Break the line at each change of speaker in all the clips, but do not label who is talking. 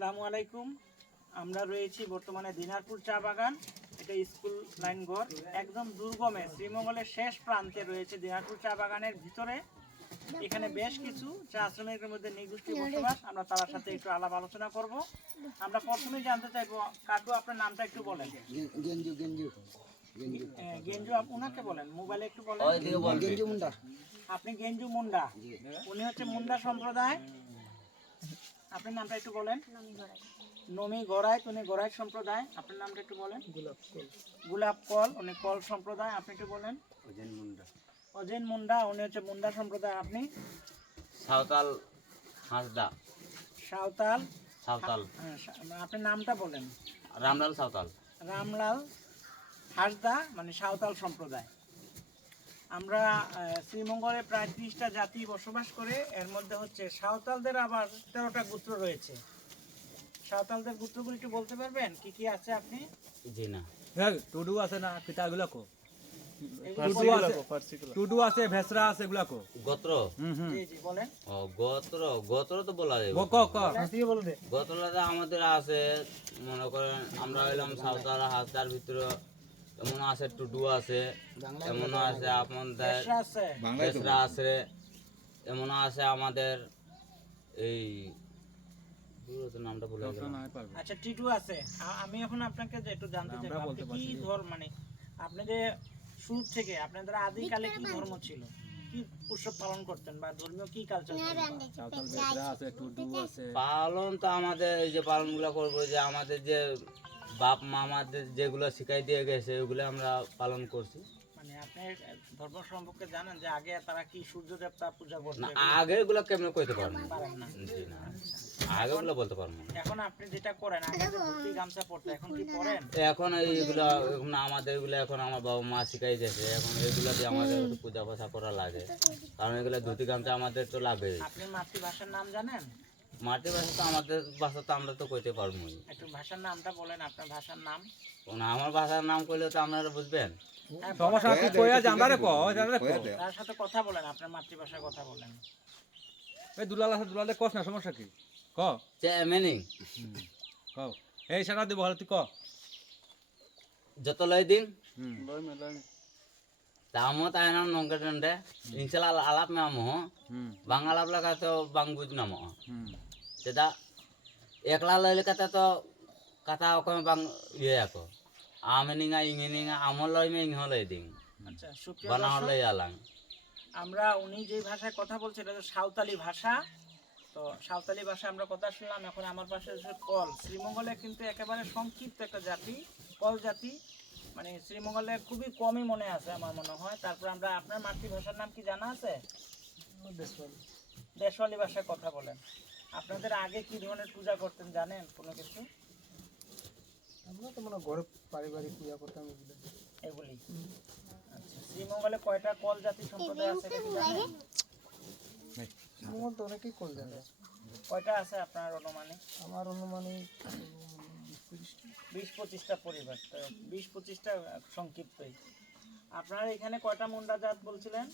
আসসালামু আলাইকুম। আমরা রয়েছি বর্তমানে দিনারপুর চা বাগান। এটা স্কুল লাইন ঘর। একদম দুর্গমে শ্রীমঙ্গলের শেষ প্রান্তে রয়েছে দিনারপুর চা বাগানের ভিতরে। এখানে বেশ কিছু চা শ্রমিকের মধ্যে নিগোষ্ঠী বসবাস। আমরা তার সাথে একটু আলাপ আলোচনা করব। আমরা প্রথমেই জানতে চাইব কাকু আপনার নামটা একটু বলেন।
গেঞ্জু গেঞ্জু গেঞ্জু।
আপ- ওনাকে বলেন মোবাইলে একটু বলেন।
গেঞ্জু মুন্ডা।
আপনি গেঞ্জু মুন্ডা। উনি হচ্ছে মুন্ডা সম্প্রদায়। আপনার নামটা একটু বলেন। নমি গড়াই। উনি গড়াই সম্প্রদায় আপনার নামটা একটু বলেন। গোলাপ কল। উনি কল সম্প্রদায় আপনি একটু বলেন। অজেন মুন্ডা। অজেন মুন্ডা উনি হচ্ছে মুন্ডা সম্প্রদায় আপনি?
সাঁওতাল হাঁসদা।
সাঁওতাল?
সাঁওতাল।
হ্যাঁ, আপনার নামটা বলেন।
রামলাল সাঁওতাল।
রামলাল হাসদা মানে সাঁওতাল সম্প্রদায়। আমরা শ্রীমঙ্গলে প্রায় ত্রিশটা জাতি বসবাস করে এর মধ্যে হচ্ছে সাঁওতালদের আবার তেরোটা গোত্র রয়েছে। সাঁওতালদের গোত্রগুলো একটু বলতে পারবেন? কি কি আছে আপনি?
জি না।
হ্যাঁ টুডু আছে না পিতাগুলা কো টুডু আছে ভেসরা আছে এগুলা কো
গোত্র?
হুম হুম।
জি জি বলেন।
ও গোত্র গোত্র তো বলা যাবে।
ক ক।
গোত্রটা আমাদের আছে মনে করেন আমরা হইলাম সাঁওতাল হাঁসদার ভিতরে এমন আছে টুডু আছে এমন আছে আপনাদের
বেশরা আছে।
এমন আছে আমাদের এই নামটা ভুলে গেলাম।
আচ্ছা টিটু আছে। আমি এখন আপনাকে একটু জানতে চাই কি ধর্ম মানে আপনাদের শুরু থেকে আপনাদের আদিকালে কি ধর্ম ছিল? কি উৎসব পালন করতেন বা ধর্মীয় কি কালচার
সাঁওতাল ভেসরা আছে টুডু আছে।
পালন তো আমাদের এই যে পালনগুলো করব যে আমাদের যে বাপ মা আমাদের যেগুলো শিখাই দিয়ে গেছে ওগুলো আমরা পালন করছি।
মানে আপনি ধর্ম সম্পর্কে জানেন যে আগে তারা কি সূর্য দেবতা পূজা করতো?
আগে এগুলো কেমন করতে পারব না। জি না আগে ওগুলো বলতে পারব না।
এখন আপনি যেটা করেন আগে যে ধুতি গামছা পরতো এখন কি পরেন
এখন এইগুলো এখন আমাদের এগুলো এখন আমার বাবা মা শিখাই দিয়েছে। এখন এগুলো দিয়ে আমাদের একটু পূজা পাশা করা লাগে। কারণ এগুলো ধুতি গামছা আমাদের তো লাগে
আপনি মাতৃভাষার নাম জানেন?
মাটির ভাষা তো আমাদের ভাষা তো আমরা তো কইতে পারব
একটু ভাষার নামটা বলেন আপনার ভাষার নাম।
কোন আমার ভাষার নাম করলে তো আপনারা বুঝবেন।
হ্যাঁ,
সমস্যা কি কইয়া জানবারে ক জানবারে ক
তার সাথে কথা বলেন আপনার মাতৃভাষায় কথা বলেন।
এই দুলাল আছে দুলালে কস না সমস্যা কি? ক
যে মিনিং।
ক এই সেটা দিব হলে তুই ক
যত লয় দিন।
হুম।
তামো তাই না নঙ্গে টন্ডে ইনশাল্লাহ আলাপ মে আমো
হুম।
bang alap lah kata bang buj kata to kata aku bang iya aku ameninga ingininga amol loy me ingho loy ding
আচ্ছা সুপ্রিয়
bana
দর্শক,
loy
আমরা উনি যে ভাষায় কথা বলছে এটা হচ্ছে সাঁওতালি ভাষা। তো সাঁওতালি ভাষা আমরা কথা শুনলাম এখন আমার পাশে কল। শ্রীমঙ্গলে কিন্তু একেবারে সংক্ষিপ্ত একটা জাতি কল জাতি। মানে শ্রীমঙ্গলে খুবই কমই মনে আছে আমার মনে হয়। তারপর আমরা আপনার মাতৃভাষার নাম কি জানা আছে? দেশওয়ালি ভাষায় কথা বলেন। আপনাদের আগে কি ধরনের পূজা করতেন জানেন কোনো কিছু?
আমরা তো মনে ঘরে পারিবারিক পূজা করতাম এগুলো।
এগুলি। আচ্ছা শ্রীমঙ্গলে কয়টা কল জাতি সম্প্রদায় আছে এটা কি জানেন?
অনেকেই কল জানে
কয়টা আছে আপনার অনুমানিক
আমার অনুমানিক
বিশ পঁচিশটা। পরিবার তো বিশ পঁচিশটা সংক্ষিপ্তই আপনার এখানে কয়টা মুন্ডা জাত বলছিলেন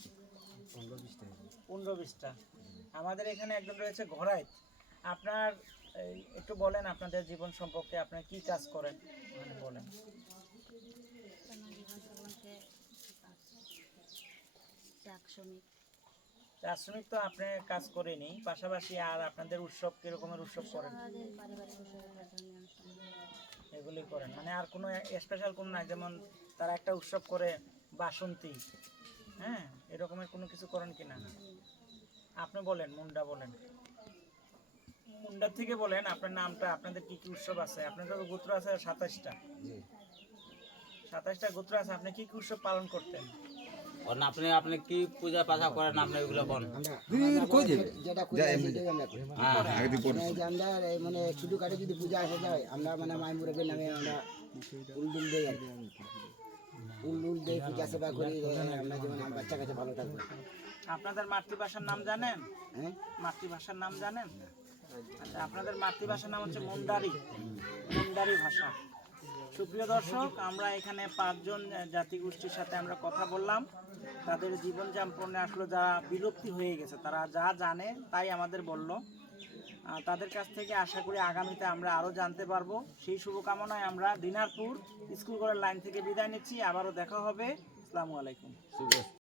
পনেরো বিশটা। আমাদের এখানে একজন রয়েছে ঘরাইত। আপনার একটু বলেন আপনাদের জীবন সম্পর্কে আপনার কি কাজ করেন? মানে বলেন। রাষ্ট্রমিক তো আপনি কাজ করেনি পাশাপাশি আর আপনাদের উৎসব কিরকমের উৎসব করেন? এগুলি করেন। মানে আর কোনো স্পেশাল কোনো নাই, যেমন তারা একটা উৎসব করে বাসন্তী। হ্যাঁ এরকমের কোনো কিছু করেন কি না আপনি বলেন মুন্ডা বলেন। মুন্ডার থেকে বলেন আপনার নামটা আপনাদের কি কি উৎসব আছে? আপনাদের গোত্র আছে সাতাশটা। সাতাশটা গোত্র আছে আপনি কি কি উৎসব পালন করতেন?
আপনি আপনি কি পূজা পাশা করেন আপনি এগুলো কোন
যেটা পূজা আছে সেটাই আমরা
হ্যাঁ
মানে মানে শুধু কাটে যদি পূজা আসে যায় আমরা মানে মাই নামে আমরা উল দেই আর কি। উল উল দেই পূজা সেবা করি আমরা যেমন বাচ্চা কাছে ভালো থাকবে।
আপনাদের মাতৃভাষার নাম জানেন?
হ্যাঁ?
মাতৃভাষার নাম জানেন? আচ্ছা আপনাদের মাতৃভাষার নাম হচ্ছে মুন্ডারি। মুন্ডারি ভাষা। সুপ্রিয় দর্শক আমরা এখানে পাঁচজন জাতিগোষ্ঠীর সাথে আমরা কথা বললাম। তাদের জীবনযাপনে আসলে যারা বিলুপ্তি হয়ে গেছে। তারা যা জানে তাই আমাদের বলল। তাদের কাছ থেকে আশা করি আগামীতে আমরা আরও জানতে পারব। সেই শুভকামনায় আমরা দিনারপুর স্কুল কলের লাইন থেকে বিদায় নিচ্ছি। আবারও দেখা হবে। আসসালামু আলাইকুম।